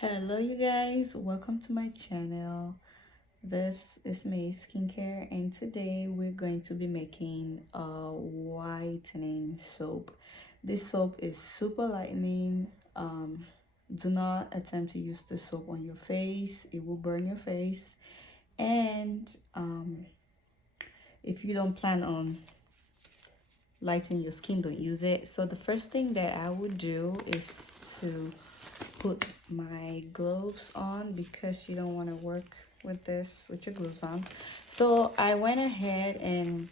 Hello you guys, welcome to my channel. This is May Skincare and today we're going to be making a whitening soap. This soap is super lightening. Do not attempt to use the soap on your face, it will burn your face. And if you don't plan on lightening your skin, don't use it. So the first thing that I would do is to put my gloves on because you don't want to work with this with your gloves on. So I went ahead and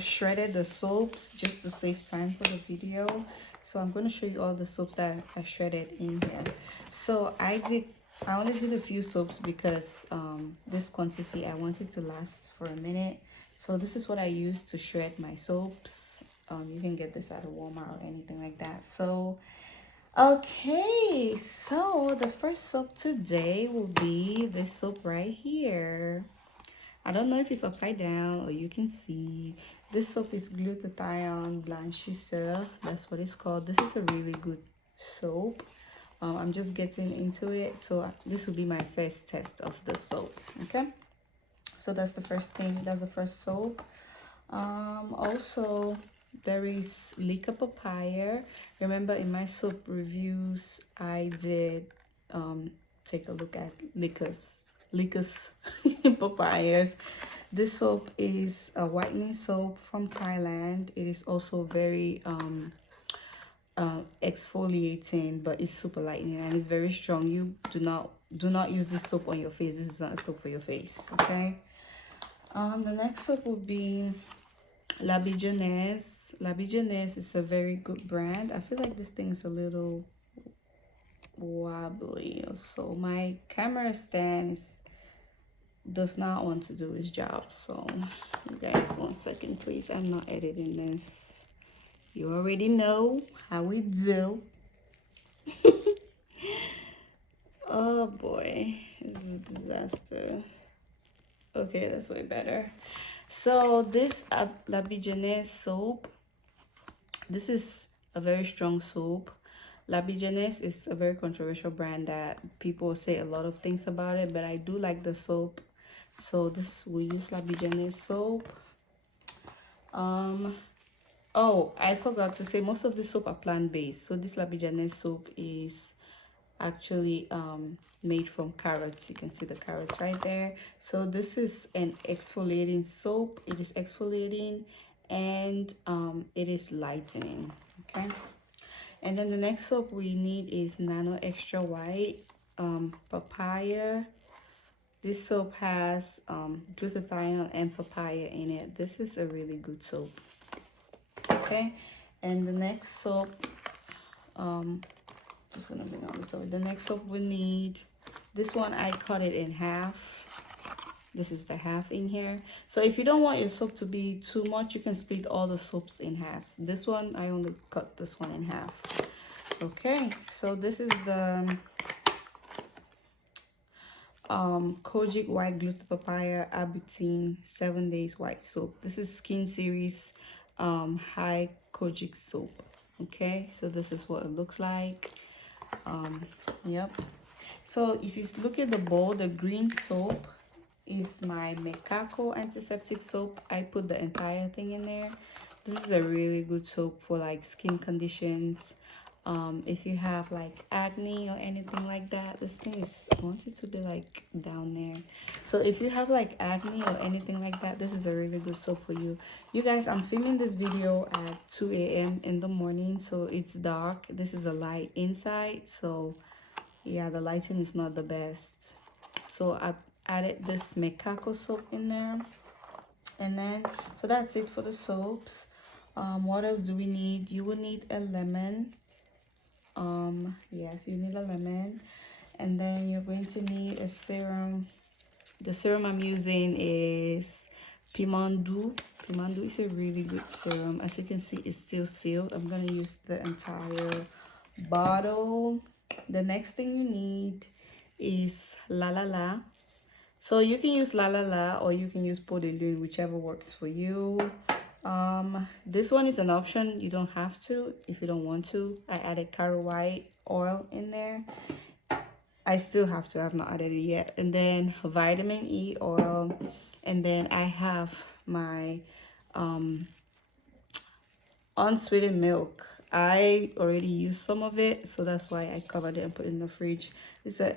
shredded the soaps just to save time for the video. So I'm going to show you all the soaps that I shredded in here. So I only did a few soaps because this quantity I wanted to last for a minute. So this is what I use to shred my soaps. You can get this at a Walmart or anything like that. So okay, so the first soap today will be this soap right here. I don't know if it's upside down or you can see. This soap is glutathione blanchisseur. That's what it's called. This is a really good soap. I'm just getting into it. So this will be my first test of the soap. Okay. So that's the first thing. That's the first soap. Also, there is Lica papaya. Remember in my soap reviews, I did take a look at Lica's papayas. This soap is a whitening soap from Thailand. It is also very exfoliating, but it's super lightening and it's very strong. You do not use this soap on your face. This is not a soap for your face. Okay. The next soap will be La Bijonnaise. La Bijonnaise is a very good brand. I feel like this thing's a little wobbly. So my camera stand does not want to do its job. So you guys, 1 second please. I'm not editing this. You already know how we do. Oh boy, this is a disaster. Okay, that's way better. So this La Bijonnaise soap, this is a very strong soap. La Bijonnaise is a very controversial brand that people say a lot of things about it, but I do like the soap. So this, we use La Bijonnaise soap. Oh, I forgot to say most of the soap are plant-based. So this La Bijonnaise soap is actually made from carrots. You can see the carrots right there. So this is an exfoliating soap. It is exfoliating and it is lightening. Okay. And then the next soap we need is Nano Extra White papaya. This soap has glutathione and papaya in it. This is a really good soap. Okay. And the next soap, just gonna bring on the soap. The next soap we need, this one I cut it in half. This is the half in here. So if you don't want your soap to be too much, you can split all the soaps in half. So this one, I only cut this one in half. Okay, so this is the Kojic White Gluta Papaya Abutine 7 Days White Soap. This is Skin Series High Kojic Soap. Okay, so this is what it looks like. Yep. So if you look at the bowl, the green soap is my Mekako antiseptic soap. I put the entire thing in there. This is a really good soap for like skin conditions. If you have like acne or anything like that, this thing is, I want it to be like down there. So if you have like acne or anything like that, this is a really good soap for you. You guys, I'm filming this video at 2 a.m. in the morning, so it's dark. This is a light inside, so yeah, the lighting is not the best. So I added this Mekako soap in there, and then so that's it for the soaps. What else do we need? You will need a lemon. Yes, you need a lemon, and then you're going to need a serum. The serum I'm using is Pimandu. Pimandu is a really good serum. As you can see, it's still sealed. I'm gonna use the entire bottle. The next thing you need is La La La. So you can use La La La or you can use Podedun, whichever works for you. This one is an option. You don't have to if you don't want to. I added Caro White oil in there, I still have to, I've not added it yet. And then vitamin E oil, and then I have my unsweetened milk. I already used some of it, so that's why I covered it and put it in the fridge. It's a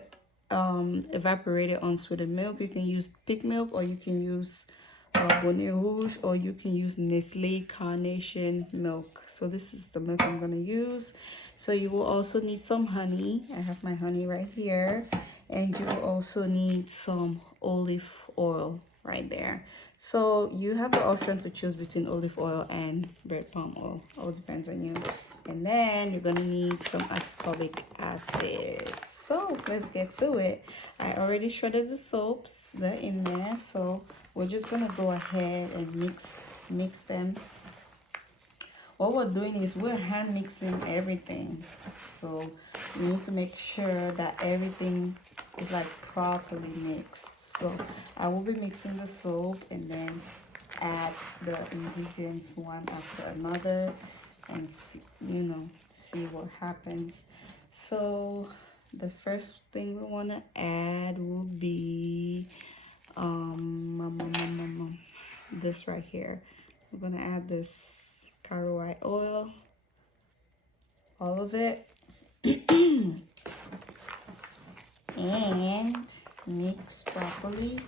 evaporated unsweetened milk. You can use pig milk, or you can use Bonnet Rouge, or you can use Nestle Carnation milk. So this is the milk I'm gonna use. So you will also need some honey. I have my honey right here, and you will also need some olive oil right there. So you have the option to choose between olive oil and red palm oil. All depends on you. And then you're gonna need some ascorbic acid. So let's get to it. I already shredded the soaps, they're in there. So we're just gonna go ahead and mix them. What we're doing is we're hand mixing everything. So we need to make sure that everything is like properly mixed. So I will be mixing the soap and then add the ingredients one after another and see, see what happens. So the first thing we want to add will be this right here. We're gonna add this caro white oil, all of it, and mix properly.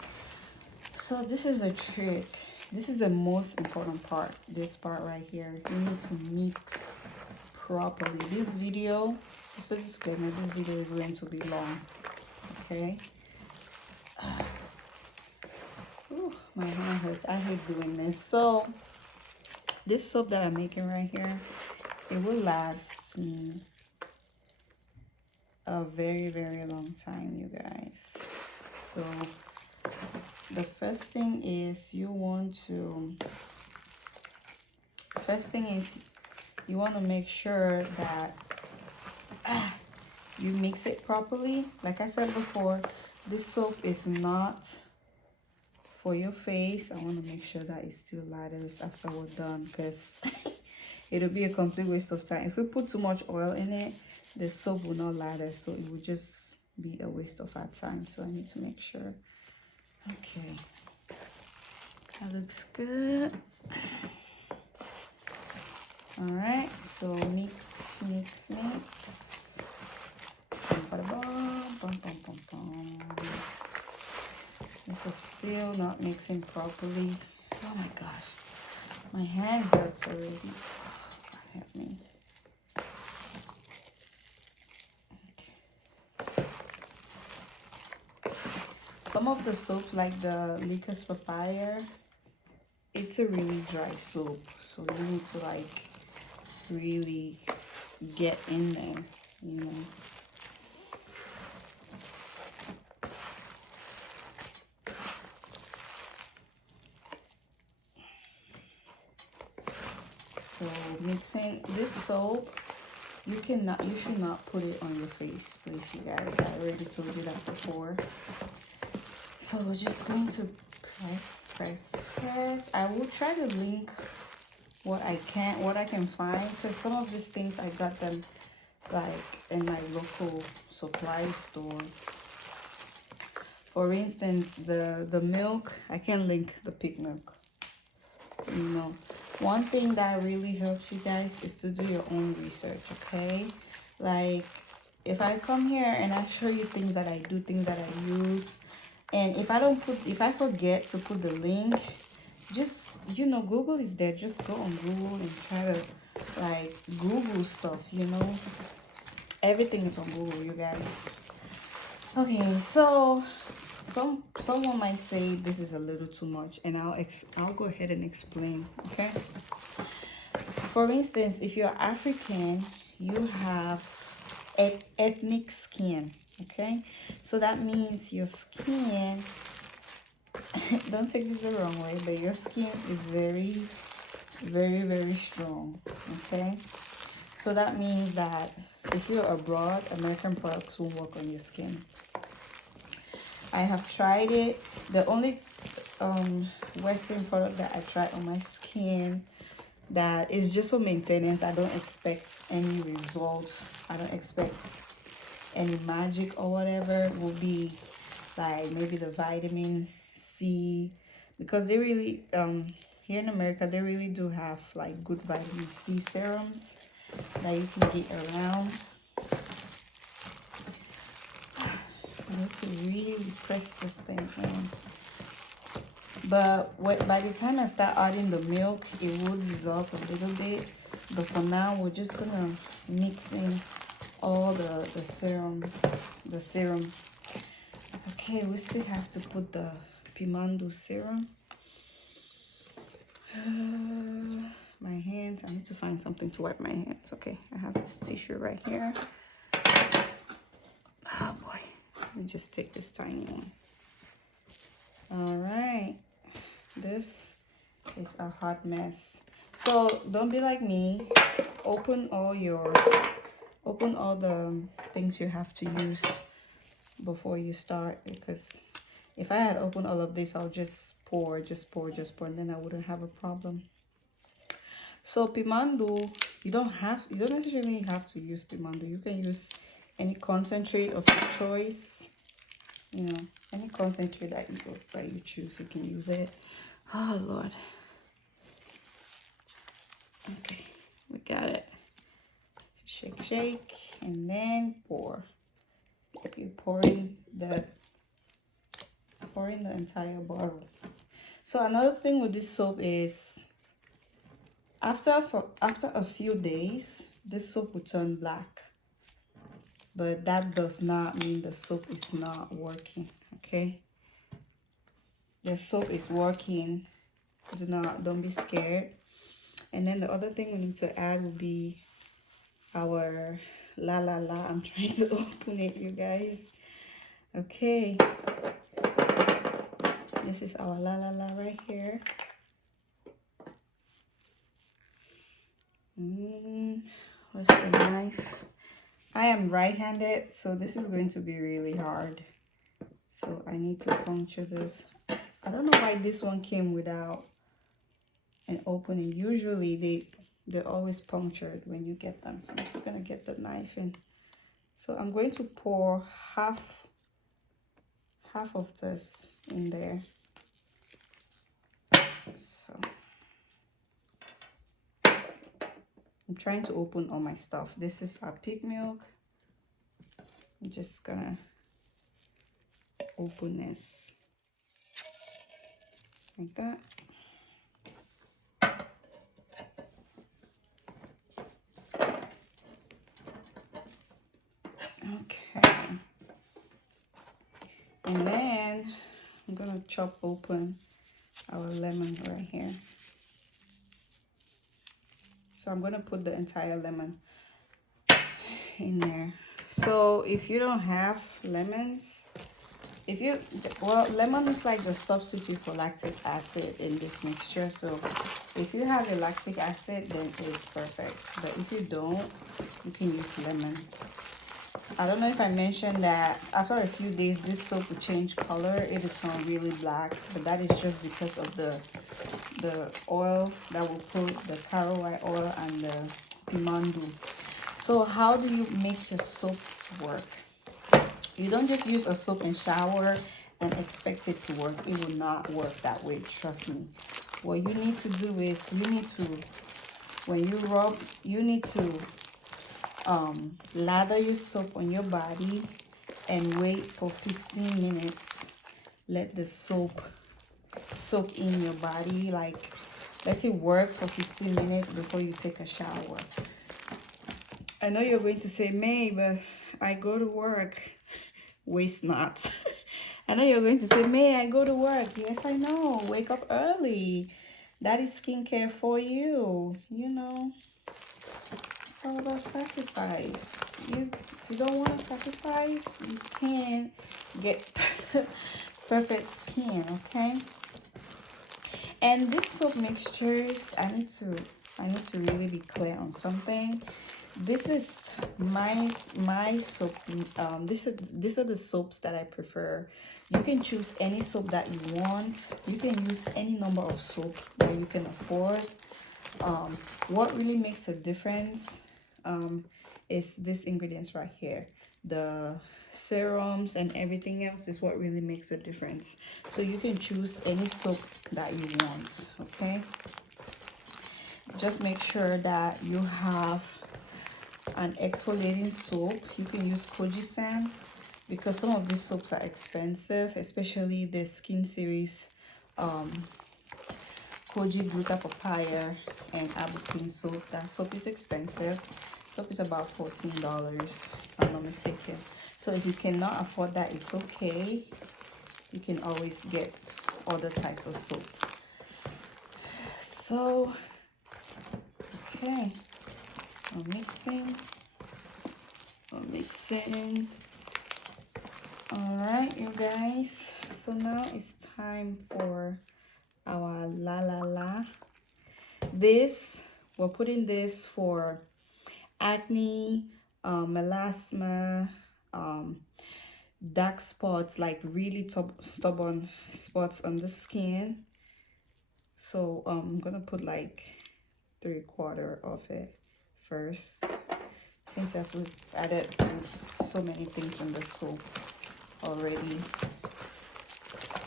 So this is a trick. This is the most important part. This part right here, you need to mix properly. This video, just a disclaimer, this video is going to be long. Okay. Ooh, my hand hurts. I hate doing this. So this soap that I'm making right here, it will last me a very, very long time, you guys. So the first thing is you want to make sure that you mix it properly. Like I said before, this soap is not for your face. I want to make sure that it still lathers after we're done, because it'll be a complete waste of time. If we put too much oil in it, the soap will not lather, so it will just be a waste of our time. So I need to make sure. Okay, that looks good. All right, so mix. This is still not mixing properly. Oh my gosh, my hand hurts already. God help me. Okay. Some of the soaps, like the Licorice Papaya, it's a really dry soap, so you need to like really get in there, you know. So mixing this soap, you should not put it on your face, please, you guys. I already told you that before. So we're just going to press. I will try to link what I can find, because some of these things I got them like in my local supply store. For instance, the milk, I can link the pig milk. You know, one thing that really helps you guys is to do your own research, okay? Like, if I come here and I show you things that I do, things that I use, and if I forget to put the link, just, you know, Google is there. Just go on Google and try to like Google stuff, you know. Everything is on Google, you guys. Okay, so someone might say this is a little too much, and I'll go ahead and explain, okay? For instance, if you're African, you have ethnic skin, okay? So that means your skin, don't take this the wrong way, but your skin is very, very, very strong, okay? So that means that if you're abroad, American products will work on your skin. I have tried it. The only Western product that I tried on my skin that is just for maintenance, I don't expect any results. I don't expect any magic or whatever, will be like maybe the vitamin C, because they really here in America they really do have like good vitamin C serums that you can get around. I need to really press this thing in. But by the time I start adding the milk, it will dissolve a little bit. But for now, we're just gonna mix in all the serum. Okay, we still have to put the Pimando serum. My hands, I need to find something to wipe my hands. Okay, I have this tissue right here. Oh boy, let me just take this tiny one. All right, this is a hot mess. So don't be like me. Open all the things you have to use before you start, because if I had opened all of this, I'll just pour, and then I wouldn't have a problem. So Pimando, you don't necessarily have to use Pimando. You can use any concentrate of your choice. You know, any concentrate that you choose, you can use it. Oh Lord. Okay, we got it. Shake, shake, and then pour. You're pouring the entire bottle. So another thing with this soap is after a few days, this soap will turn black. But that does not mean the soap is not working. Okay, the soap is working. Don't be scared. And then the other thing we need to add will be our La La La. I'm trying to open it, you guys. Okay, this is our La La La right here. Where's the knife? I am right-handed, so this is going to be really hard. So I need to puncture this. I don't know why this one came without an opening. Usually they're always punctured when you get them. So I'm just gonna get the knife in. So I'm going to pour half of this in there. So I'm trying to open all my stuff. This is our pig milk. I'm just gonna open this like that. Okay, and then I'm gonna chop open our lemon right here. So I'm gonna put the entire lemon in there. So if you don't have lemons, lemon is like the substitute for lactic acid in this mixture. So if you have a lactic acid, then it's perfect. But if you don't, you can use lemon. I don't know if I mentioned that after a few days, this soap will change color. It'll turn really black, but that is just because of the oil that will put, the caro white oil and the Pimando. So how do you make your soaps work? You don't just use a soap and shower and expect it to work. It will not work that way, trust me. What you need to do is when you rub, you need to lather your soap on your body and wait for 15 minutes. Let the soap soak in your body, like let it work for 15 minutes before you take a shower. I know you're going to say, May, but I go to work. Waste not. I know you're going to say, May, I go to work. Yes, I know. Wake up early. That is skincare for you. You know, it's all about sacrifice. You don't want to sacrifice, you can't get perfect skin, okay? And this soap mixtures, I need to really be clear on something. This is my soap. These are the soaps that I prefer. You can choose any soap that you want. You can use any number of soap that you can afford. What really makes a difference is these ingredients right here. the serums and everything else is what really makes a difference. So you can choose any soap that you want, okay? Just make sure that you have an exfoliating soap. You can use Koji San because some of these soaps are expensive, especially the Skin Series Koji Gluta Papaya and Abutin soap. That soap is expensive. Soap is about $14, if I'm not mistaken. So if you cannot afford that, it's okay. You can always get other types of soap. So, okay, I'm mixing. All right, you guys. So now it's time for our la la la. This, we're putting this for acne, melasma, dark spots, like really stubborn spots on the skin. So I'm gonna put like 3/4 of it first, since as we've added so many things in the soap already.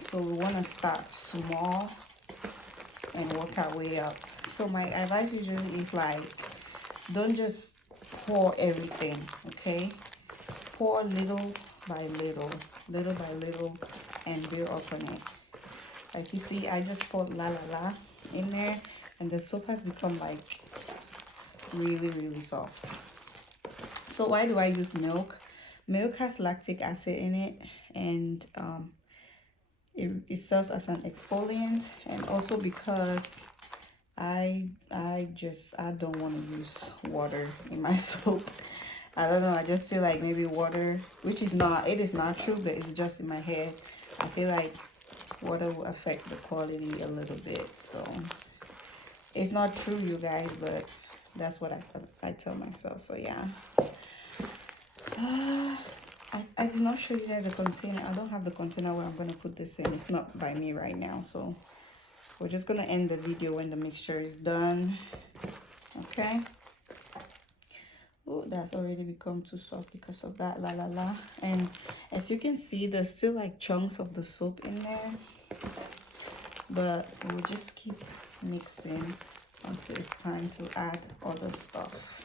So we want to start small and work our way up. So my advice usually is like, don't just pour everything, okay? Pour little by little, and build up on it. Like you see, I just poured la la la in there, and the soap has become like really soft. So why do I use milk? Milk has lactic acid in it, and it serves as an exfoliant, and also because I don't want to use water in my soap. I don't know, I just feel like maybe water, which is not, it is not true, but it's just in my head. I feel like water will affect the quality a little bit. So it's not true, you guys, but that's what I tell myself. So yeah, I did not show you guys a container. I don't have the container where I'm going to put this in. It's not by me right now, so we're just going to end the video when the mixture is done. Okay. Oh, that's already become too soft because of that la la la. And as you can see, there's still like chunks of the soap in there, but we'll just keep mixing until it's time to add other stuff.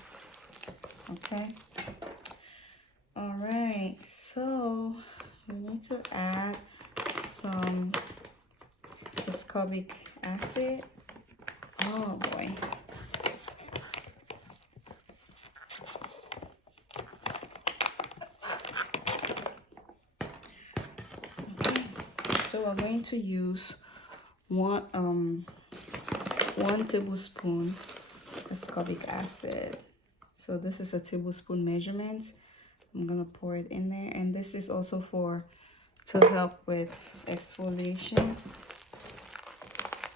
Okay. All right, so we need to add some ascorbic acid. Oh boy. Okay. So we're going to use one tablespoon ascorbic acid. So this is a tablespoon measurement. I'm gonna pour it in there, and this is also to help with exfoliation.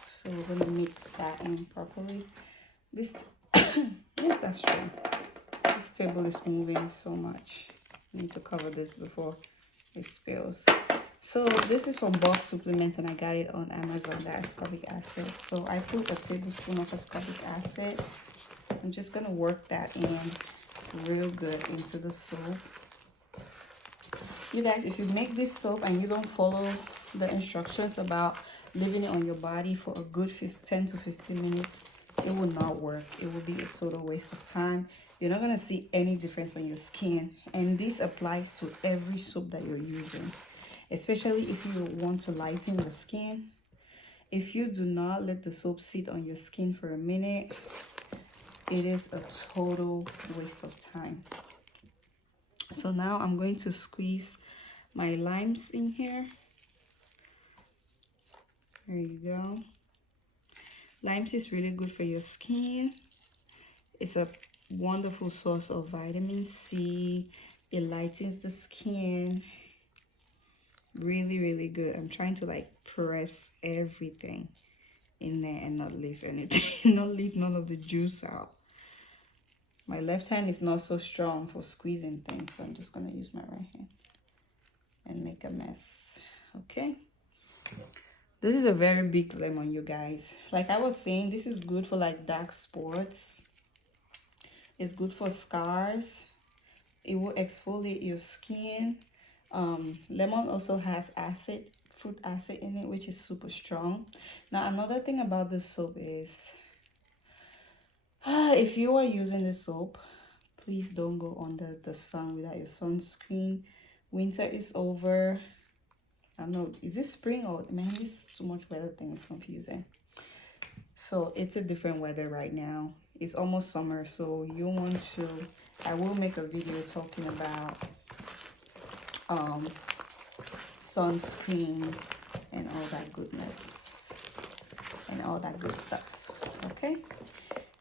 So we're gonna mix that in properly. This yeah, that's true. This table is moving so much. I need to cover this before it spills. So this is from Bulk Supplement, and I got it on Amazon, the ascorbic acid. So I put a tablespoon of ascorbic acid. I'm just gonna work that in real good into the soap. You guys, if you make this soap and you don't follow the instructions about leaving it on your body for a good 10 to 15 minutes, it will not work. It will be a total waste of time. You're not going to see any difference on your skin, and this applies to every soap that you're using, especially if you want to lighten your skin. If you do not let the soap sit on your skin for a minute, it is a total waste of time. So now I'm going to squeeze my limes in here. There you go. Limes is really good for your skin. It's a wonderful source of vitamin C. It lightens the skin. Really good. I'm trying to like press everything in there and not leave anything, not leave none of the juice out. My left hand is not so strong for squeezing things, so I'm just gonna use my right hand and make a mess. Okay. This is a very big lemon, you guys. Like I was saying, this is good for like dark spots. It's good for scars. It will exfoliate your skin. Lemon also has acid, fruit acid in it, which is super strong. Now another thing about the soap is if you are using the soap, please don't go under the sun without your sunscreen. Winter is over. I don't know, is this spring or man, this too much weather thing is confusing. So it's a different weather right now. It's almost summer, so you want to, I will make a video talking about sunscreen and all that goodness and all that good stuff. Okay,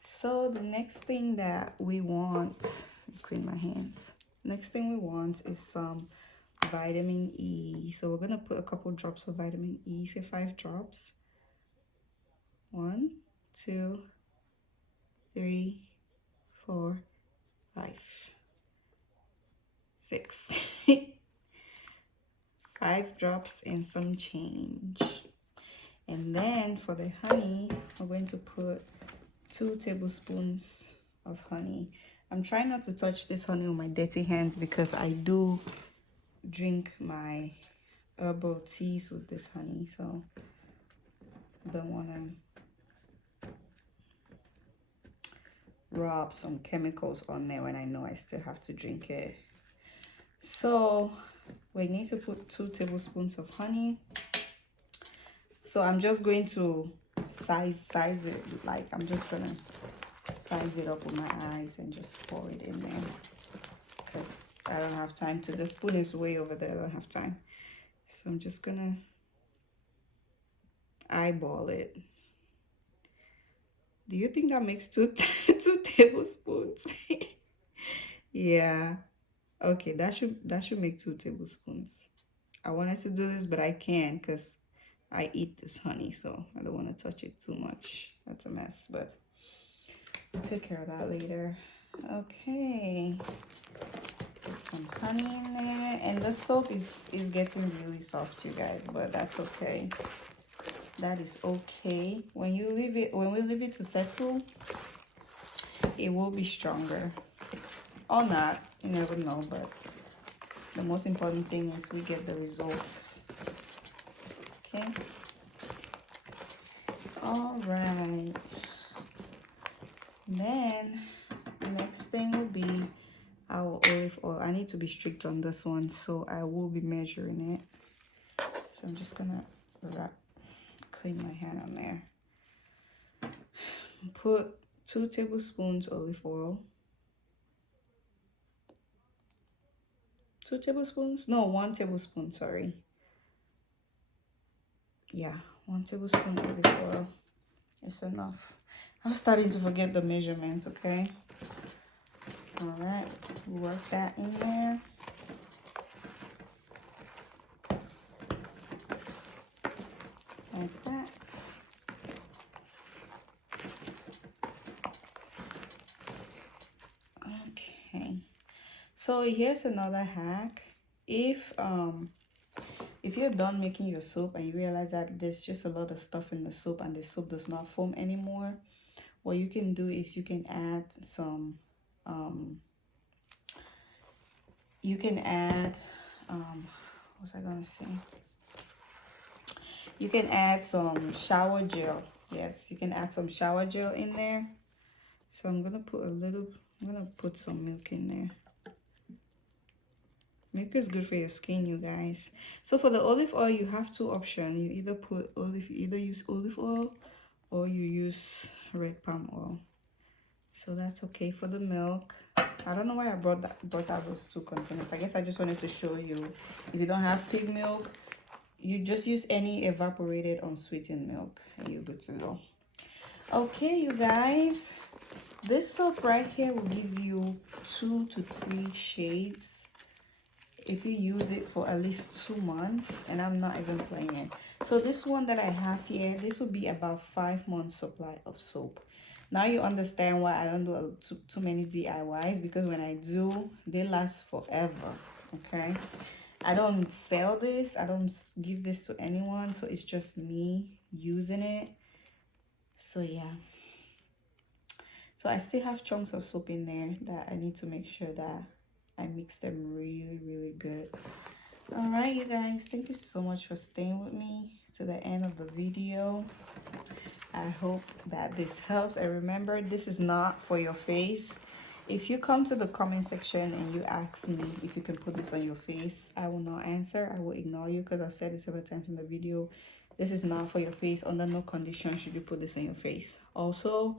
so the next thing that we want, clean my hands. Next thing we want is some vitamin E. So we're gonna put a couple drops of vitamin E, say 5 drops. 1, 2, 3, 4, 5, 6. 5 drops and some change. And then for the honey, I'm going to put 2 tablespoons of honey. I'm trying not to touch this honey with my dirty hands because I do drink my herbal teas with this honey, so I don't want to rub some chemicals on there when I know I still have to drink it. So we need to put 2 tablespoons of honey. So I'm just going to size it, like I'm just gonna size it up with my eyes and just pour it in there because I don't have time to, the spoon is way over there, I don't have time. So I'm just gonna eyeball it. Do you think that makes 2 tablespoons? Yeah. Okay, that should make 2 tablespoons. I wanted to do this, but I can't because I eat this honey, so I don't want to touch it too much. That's a mess, but we'll take care of that later. Okay, put some honey in there, and the soap is getting really soft, you guys, but that's okay. That is okay. When we leave it to settle, it will be stronger or not, you never know, but the most important thing is we get the results. Okay, all right. Then the next thing will be our olive oil. I need to be strict on this one, so I will be measuring it. So I'm just gonna clean my hand on there. Put 2 tablespoons olive oil. 2 tablespoons? No, 1 tablespoon, sorry. Yeah, 1 tablespoon olive oil is enough. I'm starting to forget the measurements, okay? All right, work that in there. Like that. Okay, so here's another hack. If you're done making your soap and you realize that there's just a lot of stuff in the soap and the soap does not foam anymore, what you can do is you can add some what was I gonna say? You can add some shower gel. Yes, you can add some shower gel in there. So I'm gonna put some milk in there. Milk is good for your skin, you guys. So for the olive oil, you have 2 options. You either use olive oil or you use red palm oil. So that's okay. For the milk, I don't know why I brought out those 2 containers. I guess I just wanted to show you. If you don't have pig milk, you just use any evaporated unsweetened milk and you're good to go. Okay, you guys, this soap right here will give you 2 to 3 shades if you use it for at least 2 months, and I'm not even playing it. So this one that I have here, this will be about 5 months supply of soap. Now you understand why I don't do too many DIYs, because when I do, they last forever. Okay, I don't sell this, I don't give this to anyone, so it's just me using it. So yeah, so I still have chunks of soap in there that I need to make sure that I mix them really good. All right, you guys, thank you so much for staying with me to the end of the video. I hope that this helps. And remember, this is not for your face. If you come to the comment section and you ask me if you can put this on your face, I will not answer. I will ignore you because I've said it several times in the video. This is not for your face. Under no condition should you put this on your face. Also,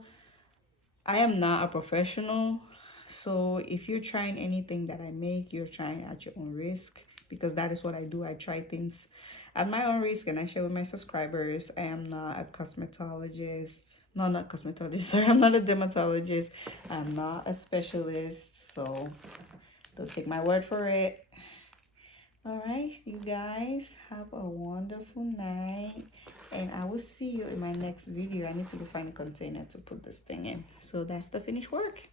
I am not a professional. So if you're trying anything that I make, you're trying at your own risk, because that is what I do. I try things at my own risk and I share with my subscribers. I am not a cosmetologist. No, not cosmetologist. Sorry, I'm not a dermatologist. I'm not a specialist. So don't take my word for it. All right, you guys, have a wonderful night. And I will see you in my next video. I need to go find a container to put this thing in. So that's the finished work.